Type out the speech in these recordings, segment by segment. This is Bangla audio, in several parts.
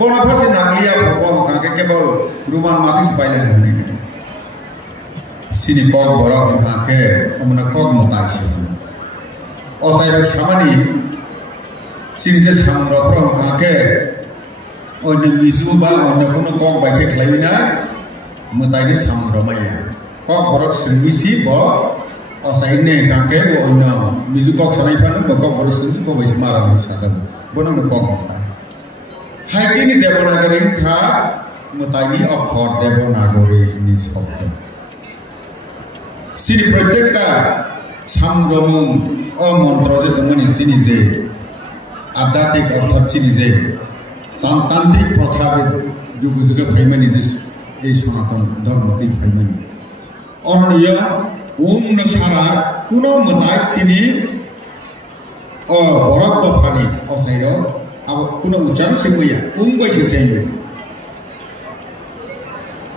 Bona pasti nanglia boh kakek kebal rumah mati supaya ini. Sini kau borok kakek, mana kau mau tahu? Oh saya sama ni, sini je sama orang kakek. Oh ni mizu ba, oh ni pun kau baca kelai na, mau tahu sama orang ya. Kau borok sendiri boh. Oh saya ini kakek, oh ni mizu kau sana ipan, kau borok sendiri kau baca marah satu. Bona ni kau mau tahu. Haji ni Devanagari kha mutaini akhor Devanagari ni sabda. Sini projekta samromu mantra je temani sini je adhatik arthat sini je tantrik pratha je jugu jugu bhaimani je ei sanatan dharmatik bhaimani. Orniya nasara kuno mutai sini borak bafani osairo अब कुना उच्चारण से कोई है बैठे चाहिए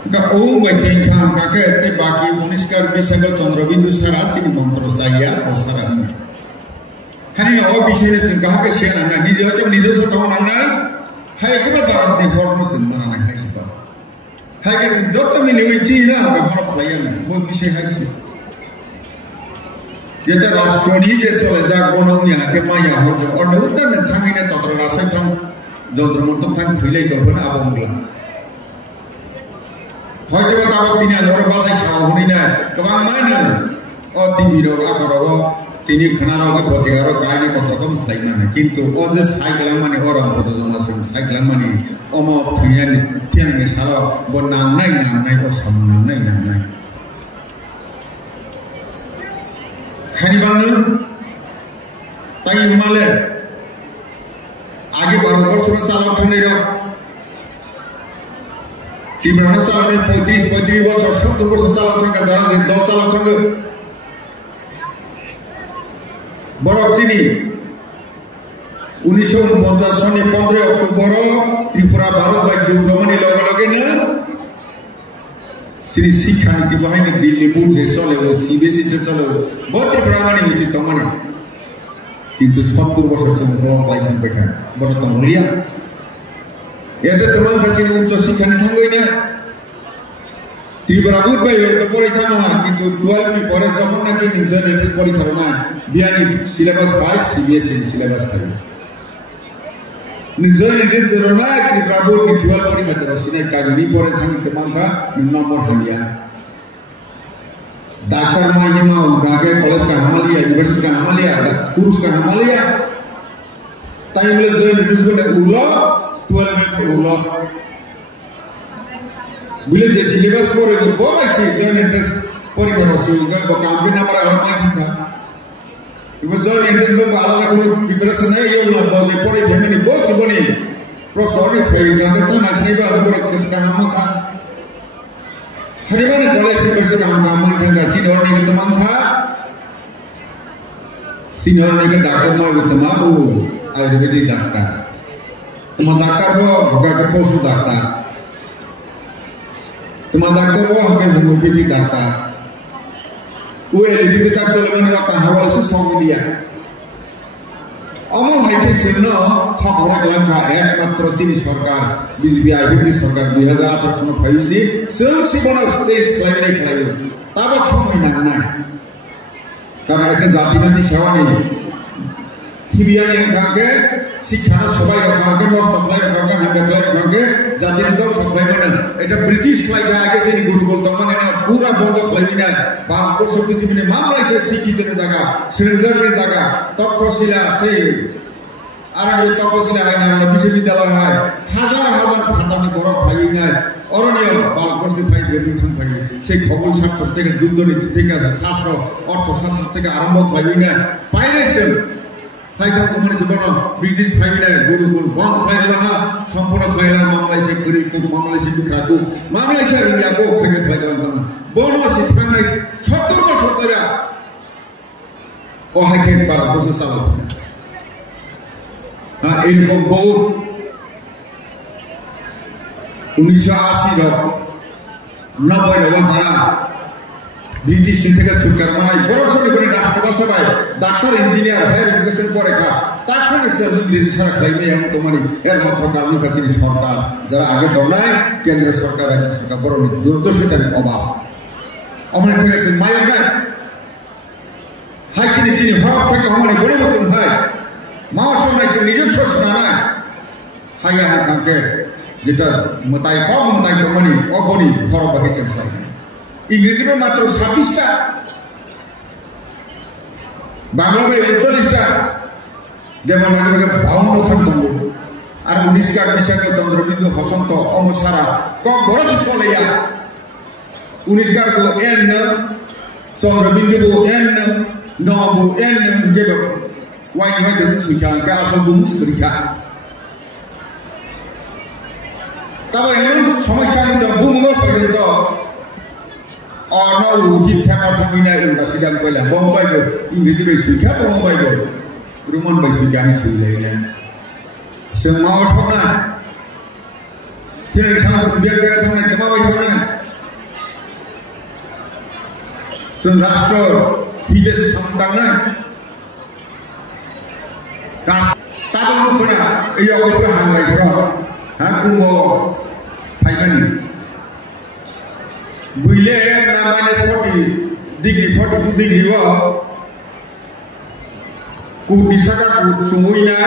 का बैठे खां का कहते बाकी मुनिष्कार विषय चंद्रबिंदु सारा चिनी मंत्र साया और सारा हमें हनी और विषय से कहा के शेयर ना निधि होते निधि से तो ना है कि बात नहीं फॉर्मल से मना ना है इसका है कि जब तो मिले हुई चीज ना का फॉर्म प्लेयर ना वो विषय है इसे जैसे राष्ट्रीय जैसे वैसा कोनो में आके माया हो जो और उत्तर में थांग इन्हें तोतर रास्ते थांग जो द्रमुर्तम थांग थीले तो बना अब उंगला हर जगह तावत तीन हजार बात है शाह होनी ना कबांग माना और तीन हीरो राकरों तीन खनारों के पतियारों गायने पत्रों को मुख्य माना किंतु और जो साइकिल माने और हम पता जो ना साइकिल माने ओमो थियान में सारा वो नाम नहीं और सब नाम नहीं हनीबानु ताई हिमालय आगे भारतवर्ष में साल ठंडे रहो तीव्र साल में 35 वर्ष और 70 वर्ष साल ठंडा जरा दिन 2 साल ठंडे बरफ चीनी 1949 सन 15 अक्टूबर त्रिपुरा भारत बाई जो भ्रमणी लगे ना Sini शिक्षा नीति बाहर में दिल्ली बोर्ड से चले वो सीबीएसई से चले वो बहुत त्रिपुरामानी हुई थी तमाने किंतु 70 वर्ष से मुकलाम लाइफ पे क्या बड़ा तमलिया ये तो तमाम बच्चे ने उच्च शिक्षा नहीं थांगोई ना त्रिपुरा बोर्ड बाई तो पढ़ी था ना किंतु 12 में पढ़े जब हम ना कि निज़र नेटेस पढ़ी करना Biyani syllabus by CBSE syllabus करें निज़र नेटेस जरूरना त्रिपुरा बोर्ड की 12 पढ़ी खाते रहो सिने काजनी पढ़े थांगी तमाम का नंबर हलिया डॉक्टर माहिमा उनका के कॉलेज का हमालिया यूनिवर्सिटी का हमालिया कुरुस का हमालिया टाइम ले जो नेटेस को ने उला 12 में उला बिले जे सिलेबस पढ़े को बहुत ऐसे जो नेटेस पढ़ी करो चुका को काम भी ना पड़ा और माइक था इवन जो नेटेस को आला को प्रिपरेशन है ये ना बहुत पढ़े फैमिली बहुत सुबनी प्रोफेसर फेरी का तो ना नहीं बा और किस का हम का हरिवाने कॉलेज से फिर से काम मन था सीनियर ने के तमाम था सीनियर ने के डॉक्टर ना तमाम वो आयुर्वेदिक डॉक्टर तुम डॉक्टर को होगा के पशु डॉक्टर तुम डॉक्टर को होगा होम्योपैथिक डॉक्टर वो एलिपिटिक सोलमन का हवाले से सॉन्ग दिया अमर हाइटेक से न खबर गलाम का एकमात्र चीनी सरकार बीजेपी आईपीपी सरकार 2018 सन फाइसी सेल्फ सिबन स्टेज क्लाइमेट खलायो ताबक समय नांगना कारण एक जाति में सेवा नहीं थिबिया ने काके शिक्षा न सबाई काके नष्ट खलाय काके हम खलाय काके जाति ने तो खलाय बने এটা ব্রিটিশ खलाय आके से गुरुकुल तो माने ना पूरा बंद खलाय ना भारत पृथ्वी में मामला से शिक्षित ने जगह श्रीनगर में जगह तक्षशिला से आराम तक्षशिला है ना विश्वविद्यालय है हजार भाता में बरफ भाई ना অরণ্য বালকর্ষি ভাই বেবি থাং ভাই সেই খগোল শাস্ত্র থেকে যুদ্ধ নীতি থেকে শাস্ত্র অর্থশাস্ত্র থেকে আরম্ভ ভাই না পাইরেছেন ফাইথাম মানে জীবন ব্রিটিশ ভাই না গুরুকুল বন্ধ ফাইলা সম্পূর্ণ ফাইলা মামলাইছে করিকু মামলাইছে বিক্রাকু মামলাইছে রিয়াকো ভাগে ফাইলা না বনসি থাঙ্গাই 70 বছর ধরে ও হাইকে পারা বসে চালাও হ্যাঁ এরকম বহু 1980 90 যারা ব্রিটিশ থেকে ছুটকার মানে বড় ছোট করে রাষ্ট্রসভায় ডাক্তার ইঞ্জিনিয়ার হায়ার এডুকেশন পড়ে তাখানে সে ইংরেজি সারা খাইবে এমন তোমার এর মাত্র কারণ কাছে সরকার যারা আগে দলায় কেন্দ্র সরকার রাজ্য সরকার বড় দূরদর্শিতার অভাব আমার ঠিক আছে মায়ের গায়ে হাই কিনে চিনি হরফ থেকে আমার বলে বসুন হয় মা শোনায় যে নিজস্ব শোনা নয় হাইয়া হাঁকে যেটা মতাই কম মতাই তোমার অগণি হরফ বাকিয়েছেন ইংরেজি মাত্র 26টা বাংলা বই 39টা যেমন 52 খণ্ড আর 19 কাঠ বিশাখা চন্দ্রবিন্দু বসন্ত অমসারা কক বড় চলেয়া 19 কাঠ N Chandrabindu N Nabu N যেব Y হয় যে সুখা কা আসল মুস্ত্রিকা তবে এমন সমস্যা কিন্তু ভূমঙ্গ পর্যন্ত অনৌ হিপথাকা থামিনাই উল্টা সিজান কইলা বম্বাই গো ইংরেজি বাই সুখা বম্বাই গো রোমান বাই সুখা নি সুইলাইলা সেমাও সনা ফিরে সারা সুবিয়া জায়গা থামনে কেমা বাই থামনে সন রাষ্ট্র বিদেশে সন্তান না তাবো মুখনা এই অগপ্র হাংলাই ধর হ্যাঁ কুমো ফাইগানি বুইলে না -40 degree 42 degree ku disaka ku sumuina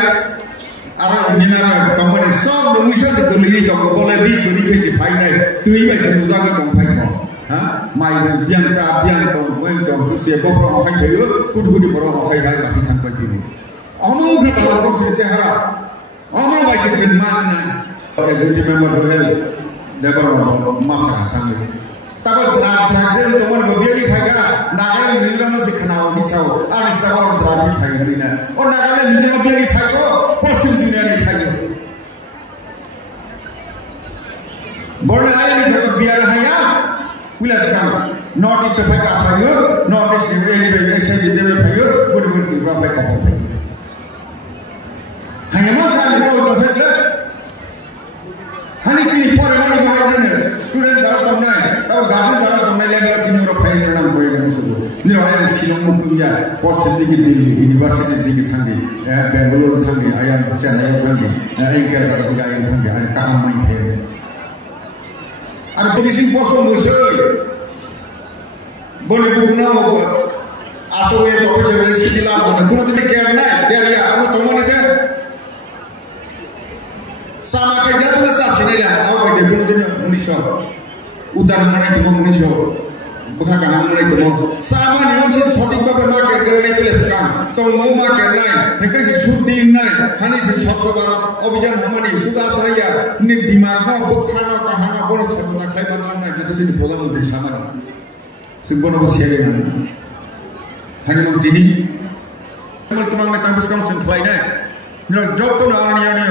ara ninara kamane sob muisa se kuli to bole bi kuli ke si phai nai tui ba se muza ka kong phai ko ha mai biang sa biang to wen to ku se bo ko phai theu ku du di boro phai bai ka si thang pa ki ni amu ke ta ko se hara amu ba se sin man na e duty member ho hel দেখো মাসা থাঙ্গে তারপর দ্রাগজেন তোমার গবিয়ারি ভাগা নাগালে মিজোরামে শিখনাও হিসাও আর ইস্তাবর দ্রাগি ভাগি না ও নাগালে মিজোরাম বিয়ারি থাকো পশ্চিম দুনিয়ারে থাকো বড় আইনি থাকো বিয়ার হায়া উইলাস কাম নর্থ ইস্ট ভাগা থাকো নর্থ ইস্ট এসে দেবে থাকো বড় বড় কি ভাগা থাকো হায়া মাসা নিকো তো ফেলে হানি সিনি পরে মানি ভাইজেনে স্টুডেন্ট যারা তোমরা তাও গার্জেন যারা তোমরা লেগা তিন নম্বর ফাইল নাম কই না মুসু নি হয় শিলং মুকুমিয়া পশ্চিম দিকে দিল্লি ইউনিভার্সিটি দিকে থাকি বেঙ্গালুরু থাকি আয়া চেন্নাই থাকি এই ক্যালকাটা দিকে আয়া থাকি আর কাম মাই ফে আর পুলিশ পছন্দ মুসু বলে বুকনাও আসলে তো যে শিলা কোনো দিকে কেন না দেয়া আমি তোমার যে sama kerja tu nak sini lah, awak kerja pun tu Malaysia, udara mana itu Malaysia, bukan kaham mana itu sama ni mesti shooting apa market kerana itu leskan, tolong market lain, mereka si shooting lain, hani si shooting barat, obijan hamani sudah saya, ni dimana bukan kahana boleh sesuatu kaya macam mana jadi jadi pola mesti sama ni, sebenarnya mesti ada ni, hani mesti ni, teman-teman nak tambah kampus lain ni, ni job tu nak ni.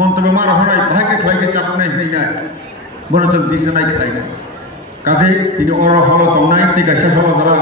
মন্তব্য মারা হরাই ভাইকে খাইকে চাপ নাই হই না বড় চল দিছে নাই খাই না কাজে তিনি অর হল তংনাই তি গাছে হল যারা